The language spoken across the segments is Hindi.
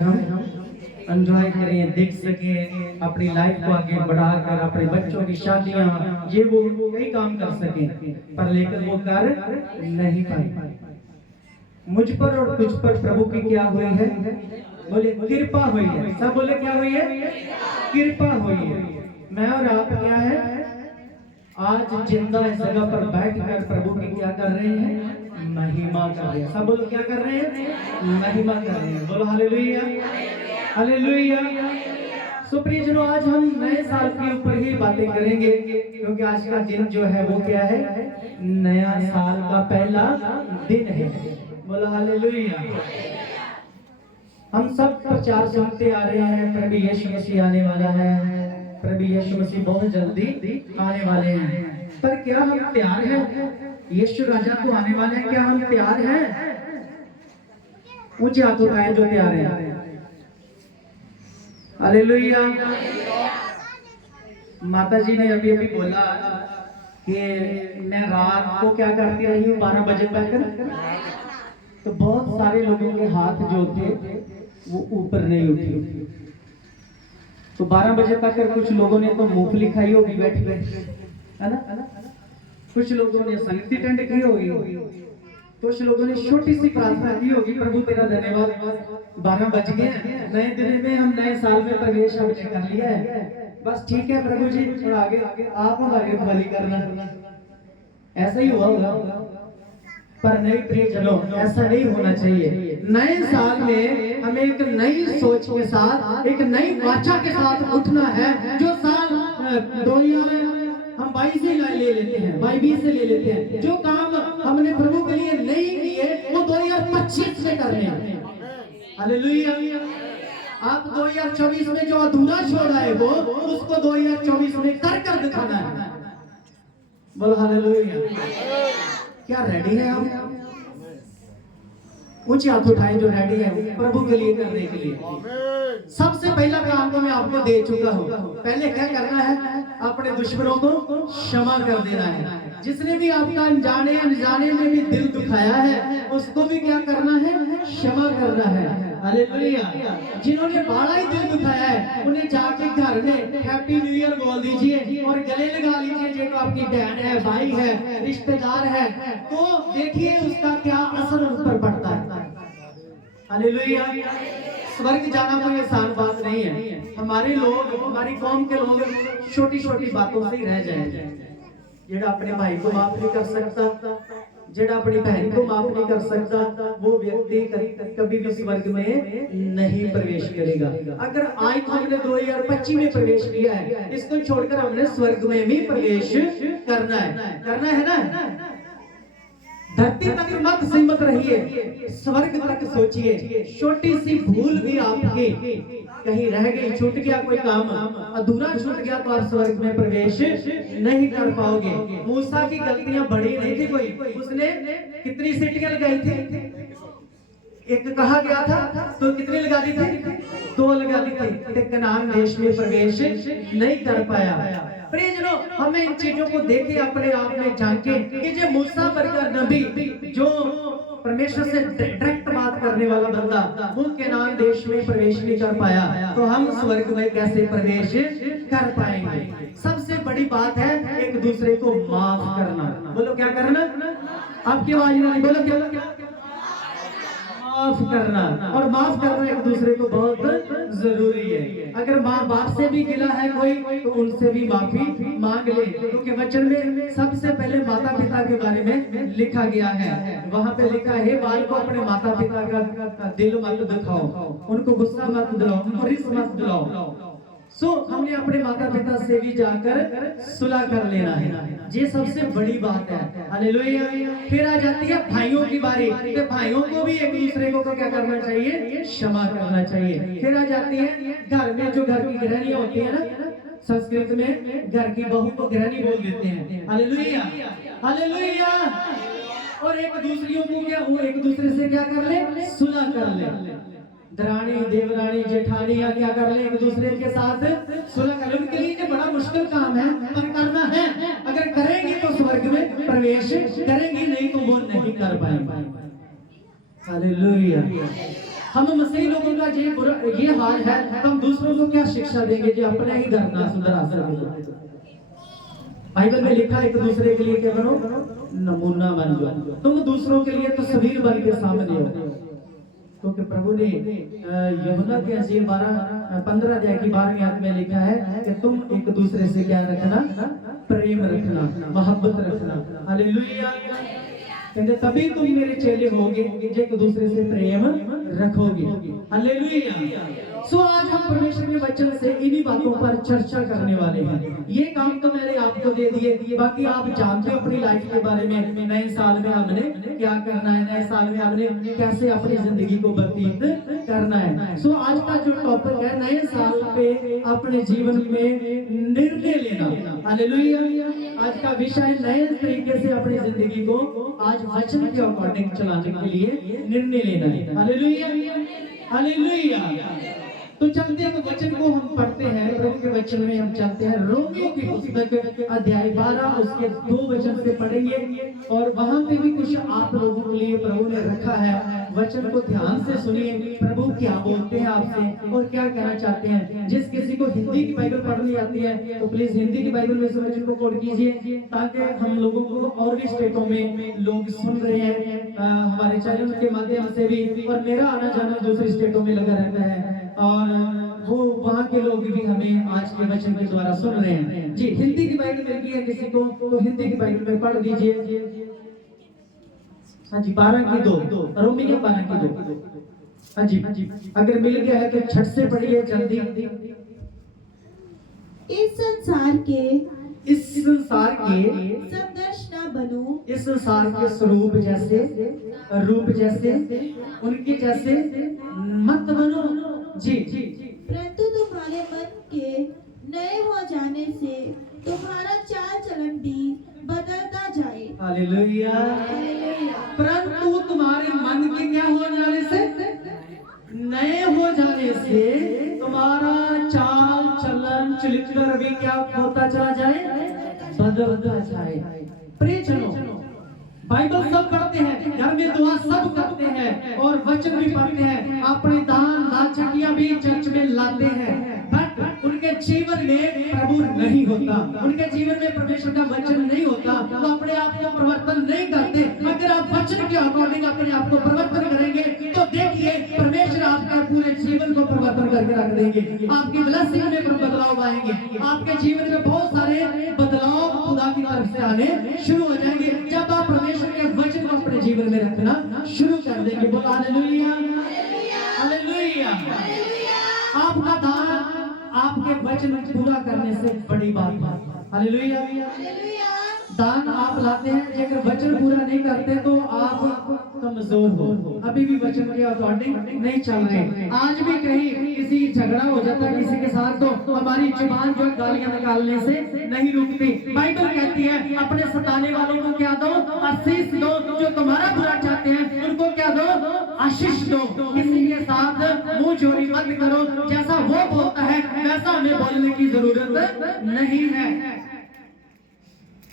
हम एंजॉय करें, देख सकें, अपनी लाइफ को आगे बढ़ाकर अपने बच्चों की शादियां ये वो कई काम कर सकें, पर लेकिन वो कर नहीं पाए। मुझ पर और तुझ पर प्रभु की क्या हुई है? बोले कृपा हुई है। सब बोले क्या हुई है? कृपा हुई है। मैं और आप क्या है आज जिंदा इस जगह पर बैठकर प्रभु की क्या कर रहे हैं? महिमा कर रहे हैं। सब बोलो क्या कर रहे हैं? महिमा कर रहे हैं। बोलो हालेलुया, हालेलुया। सो प्रियजनों, आज हम नए साल के ऊपर ही बातें करेंगे, क्योंकि आज का दिन जो है वो क्या है? नया साल का पहला दिन है। बोलो हालेलुया। हम सब प्रचार सुनते आ रहे हैं, प्रभु यीशु मसीह आने वाला है, प्रभु यीशु मसीह बहुत जल्दी आने वाले हैं। पर क्या हम तैयार हैं? यीशु राजा को आने वाले हैं, क्या हम तैयार हैं? ऊंचे हाथ उठाएं जो तैयार हैं। हालेलुया। माता जी ने अभी अभी बोला कि मैं रात को क्या करती रही हूँ 12 बजे तक, तो बहुत सारे लोगों के हाथ जो थे वो ऊपर नहीं उठे। तो 12 बजे तक कुछ लोगों ने तो मूंगफली खाई होगी बैठ बैठ, है ना? कुछ लोगों ने संगति टेंड की होगी, कुछ लोगों ने छोटी सी प्रार्थना की होगी, प्रभु तेरा धन्यवाद 12 बज गए, नए दिन में हम नए साल में प्रवेश हमने कर लिया है, बस ठीक है प्रभु जी, थोड़ा आगे आप हमारी रखवाली करना। ऐसा ही हुआ होगा, पर नहीं प्रियजनों, ऐसा नहीं होना चाहिए। नए साल में हमें एक नई सोच के साथ, एक नई वाचा के साथ उठना है। जो साल 2000 हम 22 से ले लेते हैं, 22 से ले लेते हैं, जो काम हमने प्रभु के लिए नहीं किए वो 2025 में करने हैं। हालेलुया। आप 2024 में जो अधूरा छोड़ा है वो उसको 2024 में कर दिखाना है। बोलो हालेलुया। क्या रेडी है हम? ऊंचे हाथ उठाएं जो रेडी है प्रभु के लिए करने के लिए। सबसे पहला काम तो मैं आपको दे चुका हूं। पहले क्या करना है? अपने दुश्मनों को क्षमा कर देना है। जिसने भी आपका अनजाने अनजाने में भी दिल दुखाया है उसको भी क्या करना है? क्षमा करना है। हालेलुया। जिन्होंने बड़ा ही दिल दुखाया है उन्हें जाके घर में हैप्पी न्यू ईयर बोल दीजिए और गले लगा लीजिए। जो आपकी बहन है, भाई है, रिश्तेदार है, तो देखिए उसका क्या असर उस पर पड़ता है। हालेलुया। स्वर्ग जाना कोई आसान बात नहीं है। हमारे लोग, हमारी कौम के लोग छोटी छोटी बातों से ही रह जाएंगे। जेड़ा अपने भाई को माफ नहीं कर सकता, जेड़ा अपनी बहन को माफ नहीं कर सकता, वो व्यक्ति कभी भी स्वर्ग में नहीं प्रवेश करेगा। अगर आज हमने 2025 में प्रवेश किया है, इसको छोड़कर हमने स्वर्ग में भी प्रवेश करना है ना? धरती तक मत सीमित रहिए, स्वर्ग तक सोचिए। छोटी सी भूल भी आपकी कहीं रह गई, छूट गया कोई काम, अधूरा छूट गया, तो आप स्वर्ग में प्रवेश नहीं कर पाओगे। मूसा की गलतियां बड़ी नहीं थी कोई, उसने कितनी सीटियां लगाई थी? एक कहा गया था तो कितनी लगा दी थी? 2 लगा दी थी। कनान देश में प्रवेश नहीं कर पाया। प्रियजनों, हमें इन चीजों को देखे, अपने आप में झांके कि जो मूसा वर्गा नबी, जो परमेश्वर से डायरेक्ट बात करने वाला बंदा, वो कनान देश में प्रवेश नहीं कर पाया, तो हम स्वर्ग में कैसे प्रवेश कर पाएंगे? सबसे बड़ी बात है एक दूसरे को माफ करना। बोलो क्या करना? आपकी आवाज नहीं, बोलो क्या? माफ करना। और माफ करना एक दूसरे को बहुत जरूरी है। अगर माँ बाप से भी गिला है कोई, तो उनसे भी माफी मांग ले, क्योंकि वचन में सबसे पहले माता पिता के बारे में लिखा गया है। वहां पे लिखा है, बाल को अपने माता पिता का दिल मत दिखाओ, उनको गुस्सा मत दिलाओ, उनको रिस मत दिलाओ। हमने अपने माता पिता से भी जाकर सुलह कर लेना है। ये सबसे बड़ी बात है। हालेलुया। फिर आ जाती है भाइयों की बारी, तो भाइयों को भी एक दूसरे को क्या करना चाहिए? क्षमा करना चाहिए। फिर आ जाती है घर में, जो घर की गृहणियां होती है ना, संस्कृत में घर की बहू को गृहणी बोल देते हैं। Hallelujah, hallelujah. और एक दूसरियों को क्या, वो एक दूसरे से क्या कर ले? सुलह कर ले। दरानी, देवरानी, जेठानियां क्या कर ले? एक दूसरे के साथ सुलह कर ले। उनके लिए बड़ा मुश्किल काम है, पर करना है। अगर करेंगे तो स्वर्ग में प्रवेश करेंगे, नहीं तो वो नहीं कर पाएंगे। हालेलुया। हम मसीही लोगों का हाल है तो हम दूसरों को क्या शिक्षा देंगे कि अपने ही घर ना सुधरा सके। बाइबल में लिखा है एक दूसरे के लिए क्या बनो, नमूना बन जाओ। तुम दूसरों के लिए तस्वीर बन के सामने हो, क्योंकि प्रभु ने यूहन्ना के अंजील 15 अध्याय की 12वीं आयत में लिखा है कि तुम एक दूसरे से क्या रखना, प्रेम रखना, मोहब्बत रखना। हालेलुया। कहते तभी तुम मेरे चेले होगे जो एक दूसरे से प्रेम रखोगे। हालेलुया। सो आज हम परमेश्वर के वचन से इन्हीं बातों पर चर्चा करने वाले हैं। ये काम तो मैंने आपको दे दिए, बाकी आप जानते हो अपनी लाइफ के बारे में। नए साल में हमने क्या करना है, नए साल में हमने कैसे अपनी जिंदगी को व्यतीत करना है। सो आज का जो टॉपिक है, नए साल पे अपने जीवन में निर्णय लेना। हालेलुया। आज का विषय नए तरीके से अपनी जिंदगी को आज वचन के अकॉर्डिंग चलाने के लिए निर्णय लेना है। हालेलुया। हालेलुया। तो चलते हैं वचन को हम पढ़ते हैं, प्रभु के वचन में हम चलते हैं। रोमियो की पुस्तक अध्याय 12 उसके 2 वचन से पढ़ेंगे और वहां पे भी कुछ आप लोगों के लिए प्रभु ने रखा है। वचन को ध्यान से सुनिए, प्रभु क्या बोलते हैं आपसे और क्या कहना चाहते हैं। जिस किसी को हिंदी की बाइबल पढ़नी आती है तो प्लीज हिंदी की बाइबल में इस वचन को कोड कीजिए, ताकि हम लोगों को और भी स्टेटों में लोग सुन रहे हैं हमारे चैनल के माध्यम से भी, और मेरा आना जाना दूसरी स्टेटों में लगा रहता है और वो वहाँ के लोग भी हमें आज के वचन के द्वारा सुन रहे हैं। जी, हिंदी की बाइबल मिल गई है किसी को तो हिंदी की बाइबल में पढ़ दीजिए। हाँ जी, 12 की 2, रोमियो 12 की 2। हाँ जी, अगर मिल गया है तो छठ से पढ़िए जल्दी। इस संसार के सदृश न बनो, इस संसार के स्वरूप जैसे, रूप जैसे, उनके जैसे मत बनो। जी, परंतु तुम्हारे मन के नए हो जाने से तुम्हारा चाल चलन भी बदलता जाए। हालेलुया। परंतु तुम्हारे मन के क्या हो जाने से, नए हो जाने से तुम्हारा चाल चलन चरित्र भी क्या होता चला जाए, बदलता जाए। प्रिय जनों, बाइबल सब पढ़ते हैं, घर में दुआ सब करते हैं और वचन भी पढ़ते हैं, अपने दान दानचकियां भी चर्च में लाते हैं, बट उनके जीवन में प्रभु नहीं होता, उनके जीवन में परमेश्वर का वचन नहीं होता, तो अपने आप को परिवर्तन नहीं करते। अगर आप वचन के अकॉर्डिंग अपने आप को परिवर्तन करेंगे तो देखिए परमेश्वर आपका पूरे जीवन को परिवर्तन करके रख देंगे। आपकी ब्लेसिंग में बदलाव आएंगे, आपके जीवन में बहुत सारे बदलाव खुदा की तरफ से आने शुरू हो जाएंगे जब आप परमेश्वर के वचन को अपने जीवन में रखना शुरू कर देंगे। बोलो हालेलुया। हालेलुया। आपका दान आपके वचन पूरा करने से बड़ी बात है। हालेलुया। दान आप लाते हैं, अगर वचन पूरा नहीं करते तो आप कमजोर हो, अभी भी वचन के अकॉर्डिंग नहीं चल रहे। आज भी कहीं किसी झगड़ा हो जाता है किसी के साथ तो हमारी जुबान जो गालियां निकालने से नहीं रुकती। बाइबल कहती है अपने सताने वालों को क्या दो, आशीष दो, जो तुम्हारा बुरा चाहते हैं उनको क्या दो, आशीष दो। किसी के साथ मुंह चोरी मत करो, जैसा वो बोलता है वैसा हमें बोलने की जरूरत नहीं है।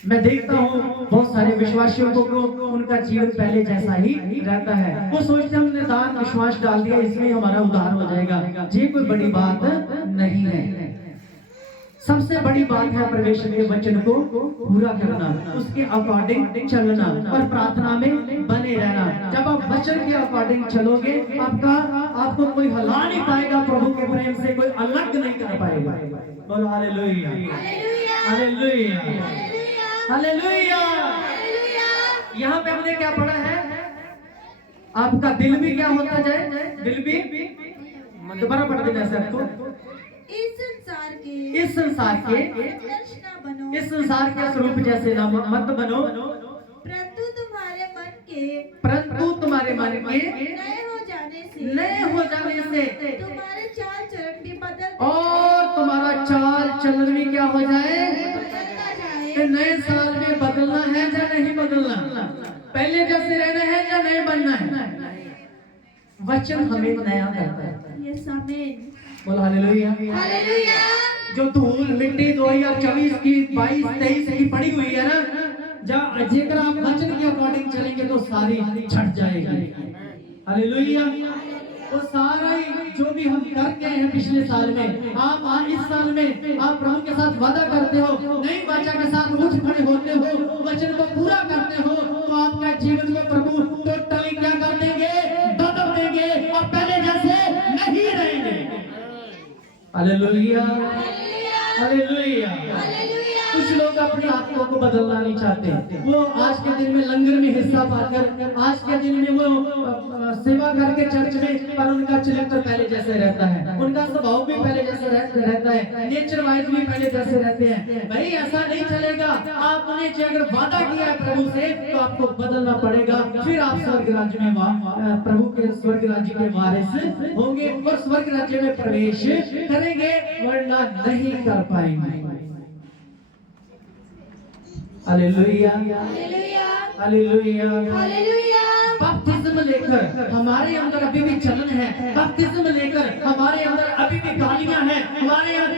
मैं देखता हूँ बहुत सारे विश्वासियों को उनका जीवन पहले जैसा ही रहता है। वो सोचते हैं हमने दान विश्वास डाल दिया इसमें हमारा उद्धार हो जाएगा। ये कोई बड़ी बात नहीं है। सबसे बड़ी बात है परमेश्वर के वचन को पूरा करना, उसके अकॉर्डिंग चलना और प्रार्थना में बने रहना। जब आप वचन के अकॉर्डिंग चलोगे आपको कोई हिला नहीं पाएगा, प्रभु के प्रेम से कोई अलग नहीं कर पाएगा। बोलो हालेलुया। हालेलुया। हालेलुया। यहाँ पे हमने क्या पढ़ा है, आपका दिल भी क्या होता जाए, दिल भी दोबारा पढ़ देना सर को। इस संसार के इस संसार के स्वरूप जैसे ना मत बनो, परंतु तुम्हारे मन के नए हो जाने से तुम्हारे चाल चलन भी बदल और तुम्हारा चाल चलन भी क्या हो जाए, नए साल में बदलना है या नहीं बदलना, पहले जैसे रहना है या नहीं बनना है। वचन हमें नया करता है। यस आमीन। बोलो हालेलुया। हालेलुया। जो धूल मिट्टी 2024 की 22-23 की पड़ी हुई है ना, जब जेकर आप वचन के अकॉर्डिंग चलेंगे तो सारी छट जाएगी। हालेलुया। वो सारा ही जो भी हम करके हैं पिछले साल में, आप इस साल में आप प्रभु के साथ वादा करते हो, नई वाचा के साथ उठ खड़े होते हो, वचन को पूरा करते हो, तो आपका जीवन को प्रभु टोटली क्या कर देंगे, बदल देंगे और पहले जैसे नहीं रहेंगे। Hallelujah, hallelujah. कुछ लोग अपने आप को बदलना नहीं चाहते, वो आज के दिन में लंगर में हिस्सा पाकर, आज के दिन में वो सेवा करके चर्च में, पर उनका चरित्र पहले जैसे रहता है, उनका स्वभाव भी पहले जैसे रहता है, नेचर वाइज भी पहले जैसे रहते हैं। भाई ऐसा नहीं चलेगा। आपने जो अगर वादा किया है प्रभु से, तो आपको बदलना पड़ेगा, फिर आप स्वर्ग राज्य में प्रभु के स्वर्ग राज्य के वारिस होंगे और स्वर्ग राज्य में प्रवेश करेंगे, वरना नहीं कर पाएंगे। Hallelujah, hallelujah, hallelujah. बपतिस्म लेकर हमारे अंदर अभी भी चलन है, बपतिस्म लेकर हमारे अंदर अभी भी गालियां हैं,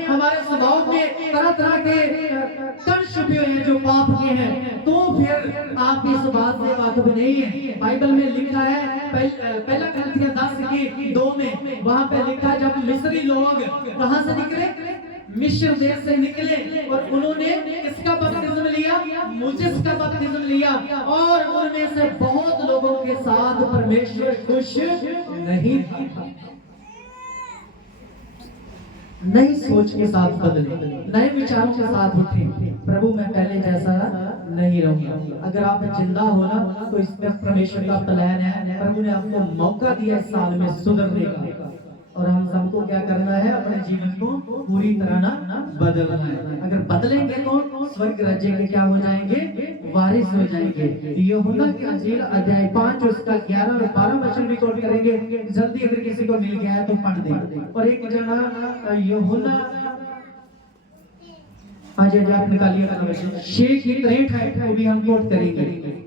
हमारे स्वभाव में तरह तरह के कण छुपे हुए हैं जो पाप के हैं, तो फिर आप इस बात से वाकिफ नहीं है। बाइबल में लिखा है पहला कुरिन्थियों 10:2 में, वहां पे लिखा है जब मिस्री लोग कहां से निकले, मिस्र देश से निकले और उन्होंने इसका बपतिस्म लिया, मूसेस का बपतिस्म लिया, और उनमें से बहुत लोगों के साथ परमेश्वर खुश नहीं था। नई सोच के साथ बदले, नए विचारों के साथ उठे, प्रभु मैं पहले जैसा नहीं रहूंगा। अगर आप जिंदा हो ना, तो इसमें परमेश्वर का प्लान है। प्रभु ने आपको मौका दिया इस साल में सुधरने का, और हम सबको क्या करना है, अपने जीवन को पूरी तरह ना बदलना है। अगर बदलेंगे तो स्वर्ग राज्य के क्या हो जाएंगे, वारिस हो जाएंगे। यूहन्ना की अंजील अध्याय 5 उसका 11 और 12 वचन भी कोट करेंगे, जल्दी अगर किसी को मिल गया है तो पढ़ दे। और एक जना यूहन्ना, आज आप निकालिए अपना वचन, 6:63 है, वो भी हम कोट करेंगे।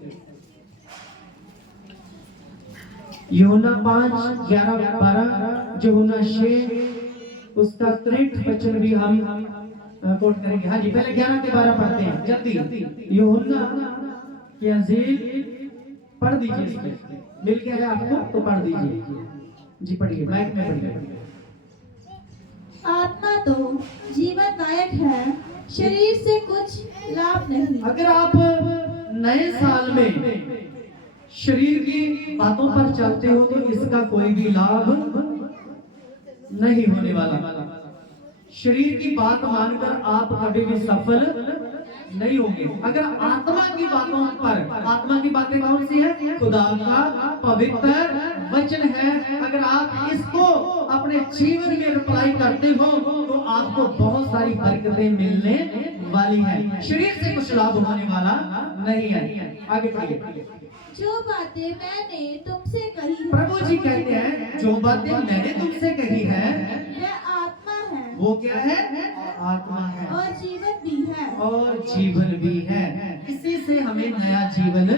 यूहन्ना 5:11-12, यूहन्ना 6 उसका 63 वचन भी हम कोट करेंगे। हाँ जी, पहले 11 के 12 पढ़ते हैं जल्दी। यूहन्ना की अंजील पढ़ दीजिए, मिल गया है आपको तो पढ़ दीजिए जी, पढ़िए, माइक में पढ़िए। आत्मा तो जीवनदायक है, शरीर से कुछ लाभ नहीं। अगर आप नए साल में शरीर की बातों पर चलते हो तो इसका कोई भी लाभ नहीं होने वाला। शरीर की बात मानकर आप कभी भी सफल नहीं होंगे। अगर आत्मा की बातों पर, आत्मा की बातें कौन सी है, खुदा का पवित्र वचन है, अगर आप इसको अपने जीवन में अप्लाई करते हो तो आपको बहुत सारी बरकतें मिलने वाली है। शरीर से कुछ लाभ होने वाला नहीं है। आगे बढ़िए। जो बातें मैंने तुमसे कही है, प्रभु जी कहते हैं जो बातें मैंने तुमसे कही है वह आत्मा है, वो क्या है, आत्मा है, और जीवन भी है, और जीवन भी है। इसी से हमें नया जीवन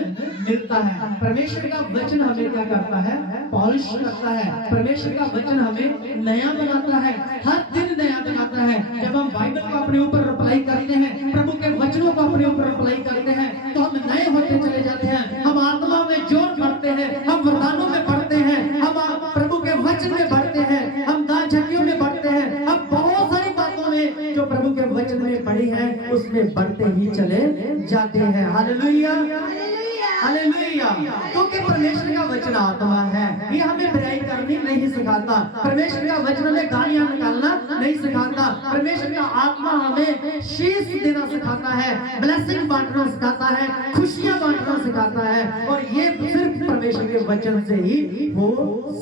मिलता है। परमेश्वर का वचन हमें क्या करता है, पॉलिश करता है। परमेश्वर का वचन हमें नया बनाता है, हर दिन नया बनाता है। जब हम बाइबल को अपने ऊपर अप्लाई करते हैं, प्रभु के वचनों को अपने ऊपर अप्लाई करते हैं, तो हम नए होते चले जाते हैं। हम आत्मा में जोर बढ़ते हैं, हम वरदानों में बढ़ते हैं, हम प्रभु के वचन में बढ़ते हैं, हम दान झंडियों में बढ़ते हैं, हम बहुत सारी बातों में जो प्रभु के वचन में पढ़ी है उसमें बढ़ते ही चले जाते हैं। Hallelujah, hallelujah. क्योंकि परमेश्वर का वचन आत्मा है, ये हमें बुराई करनी नहीं सिखाता। परमेश्वर का वचन हमें गालियां निकालना नहीं सिखाता। परमेश्वर का आत्मा हमें शीश देना सिखाता है, ब्लेसिंग बांटना सिखाता है, खुशियां बांटना सिखाता है, और ये सिर्फ परमेश्वर के वचन से ही हो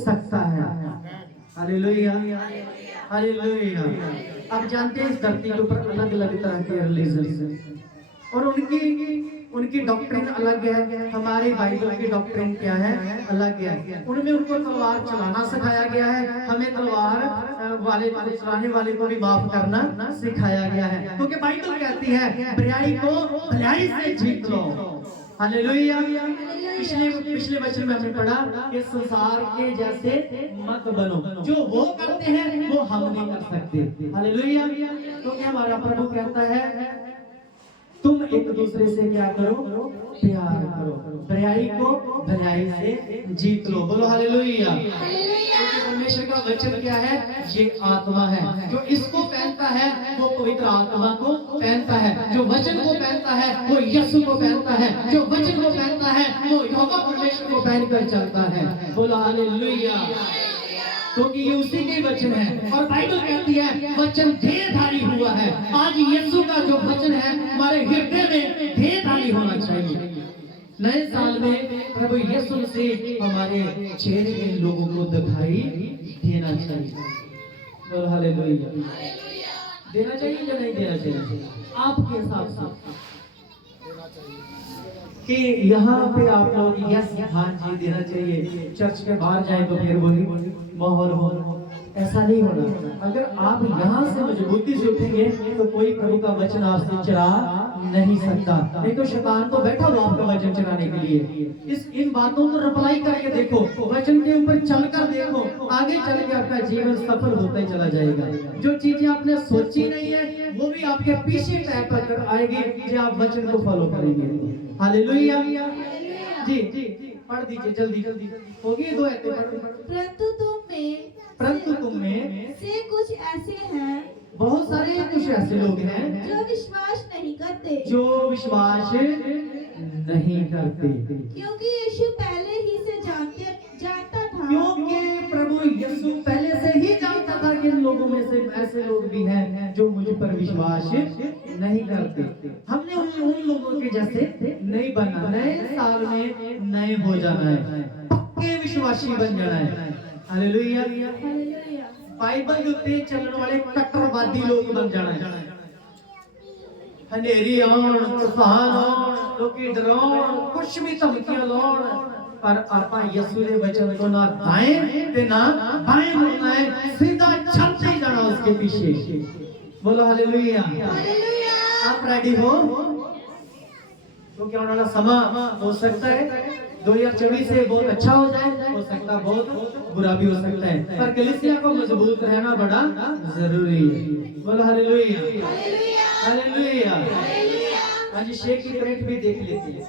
सकता है। Hallelujah, hallelujah. आप जानते हैं इस धरती के ऊपर अलग अलग तरह के रिलीजन और उनकी डॉक्ट्रिन अलग है। हमारे बाइबल की डॉक्ट्रिन क्या है, अलग है। उनमें उनको तलवार चलाना सिखाया गया है, हमें तलवार वाले चलाने वाले को भी माफ करना सिखाया गया है, क्योंकि बाइबल कहती है बुराई को भलाई से जीत लो। हालेलुया। पिछले वचन में हमने पढ़ा कि संसार के जैसे मत बनो, जो वो करते हैं वो हम नहीं कर सकते। हालेलुया। क्योंकि हमारा प्रभु कहता है तुम एक दूसरे से क्या करो, प्यार करो, बुराई को भलाई से जीत लो। बोलो हालेलुया। परमेश्वर का वचन क्या है? ये आत्मा है। जो इसको पहनता है वो पवित्र आत्मा को पहनता है। जो वचन को पहनता है वो यीशु को पहनता है। जो वचन को पहनता है वो यहोवा परमेश्वर को पहनकर चलता है। बोलो हालेलुया। क्योंकि ये उसी के वचन है। और बाइबल कहती है वचन देहधारी हुआ है। आज यीशु का जो वचन है हमारे हृदय में देहधारी होना चाहिए। नए साल में प्रभु यीशु से हमारे चेहरे के लोगों को दिखाई देना चाहिए। और हालेलुया। देना चाहिए या नहीं देना चाहिए? आपके हिसाब से कि यहाँ पे आप लोग यस हाँ जी देना चाहिए, चर्च के बाहर जाए तो फिर बोली माहौल हो, ऐसा नहीं होना। अगर आप यहाँ से मजबूती से उठेंगे तो कोई प्रभु का वचन आपसे चला नहीं सकता। नहीं तो शैतान तो बैठा हुआ आपका वचन चलाने के लिए। इन बातों को अप्लाई करके देखो, वचन के ऊपर चलकर देखो, आगे चल के आपका जीवन सफल होता ही चला जाएगा। जो चीजें आपने सोची नहीं है वो भी आपके पीछे टैप कर आएगी जब आप वचन को फॉलो करेंगे। हालेलुया। जी जी पढ़ दीजिए जल्दी जल्दी, होगी 2 आयतें। परंतु तुम में से कुछ ऐसे हैं, बहुत सारे कुछ ऐसे लोग हैं जो विश्वास नहीं करते, विश्वास नहीं करते। क्योंकि यीशु पहले ही से जानता था। क्योंकि प्रभु यीशु पहले से ही जानता था कि इन लोगों में से ऐसे लोग भी हैं जो मुझ पर विश्वास नहीं करते। हमने उन लोगों के जैसे नहीं बनना। नए साल में नए हो जाना है, पक्के विश्वासी बन जाना है। हालेलुया। बाइबल के उत्ते चलने वाले कट्टरवादी लोग बन जाना है। हनेरी आउण, तूफान आउण, लोकी डराउण, कुछ भी धमकियां लाउण, पर आपा यीशु दे वचन को ना दाएं ते ना बाएं मुड़ना है, सीधा चलते ही जाना उसके पीछे। बोलो हालेलुया। आप रेडी हो? तो क्या होने वाला समा हो सकता है 2024 से बहुत अच्छा हो जाए, हो सकता है बहुत बुरा भी हो सकता है, पर कलीसिया को मजबूत रहना बड़ा जरूरी है। बोलो हालेलुया। हालेलुया। आज शेख की करेंट भी देख लेते हैं।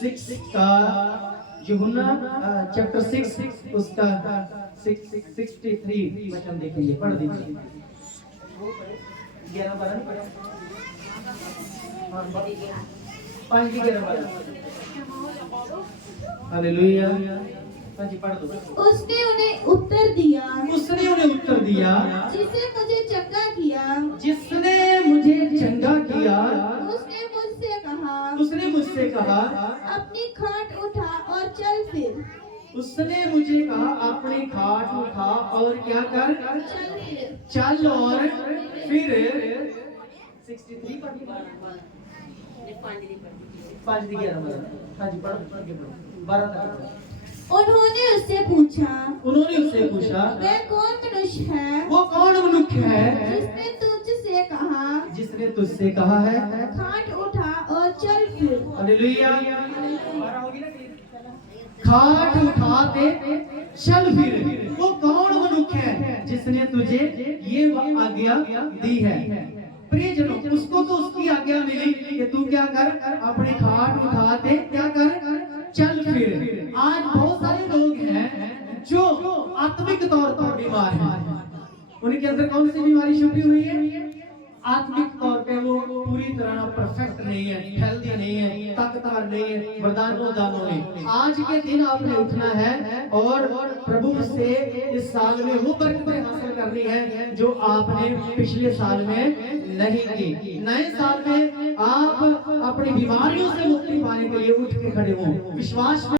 6 का यूहन्ना चैप्टर 6 उसका 63 वचन देखेंगे। पढ़ दीजिए। 11-12 5 की 11-12। हालेलुया। हाँ जी पढ़ दो। उसने उन्हें उत्तर दिया, जिसने मुझे चंगा किया, उसने मुझसे कहा अपनी खाट उठा और चल फिर। उसने मुझे कहा अपनी खाट उठा और क्या कर, चल और फिर 63 5 की 11। हाँ जी पढ़ 12 तक। उन्होंने उससे पूछा वह कौन मनुष्य है, वो कौन मनुष्य है जिसने तुझसे कहा है खाट उठा और चल फिर। हालेलुया। खाट उठा दे चल फिर। वो कौन मनुष्य है जिसने तुझे ये आज्ञा दी है? प्रियजनों, उसको तो उसकी आज्ञा मिली कि तू क्या कर, अपनी खाट उठा दे, क्या कर, चल फिर। आज बहुत सारे लोग हैं जो आत्मिक तौर पर बीमार हैं। उनके अंदर कौन सी बीमारी छुपी हुई है? आत्मिक तौर पे वो पूरी तरह परफेक्ट नहीं है, हेल्दी नहीं है, ताकतवर नहीं है, वरदानों दानों में। आज के दिन आपने उठना है और प्रभु से इस साल में वो बरकतें हासिल करनी है जो आपने पिछले साल में नहीं की। नए साल में आप अपनी बीमारियों से मुक्ति पाने के लिए उठ के खड़े हो, विश्वास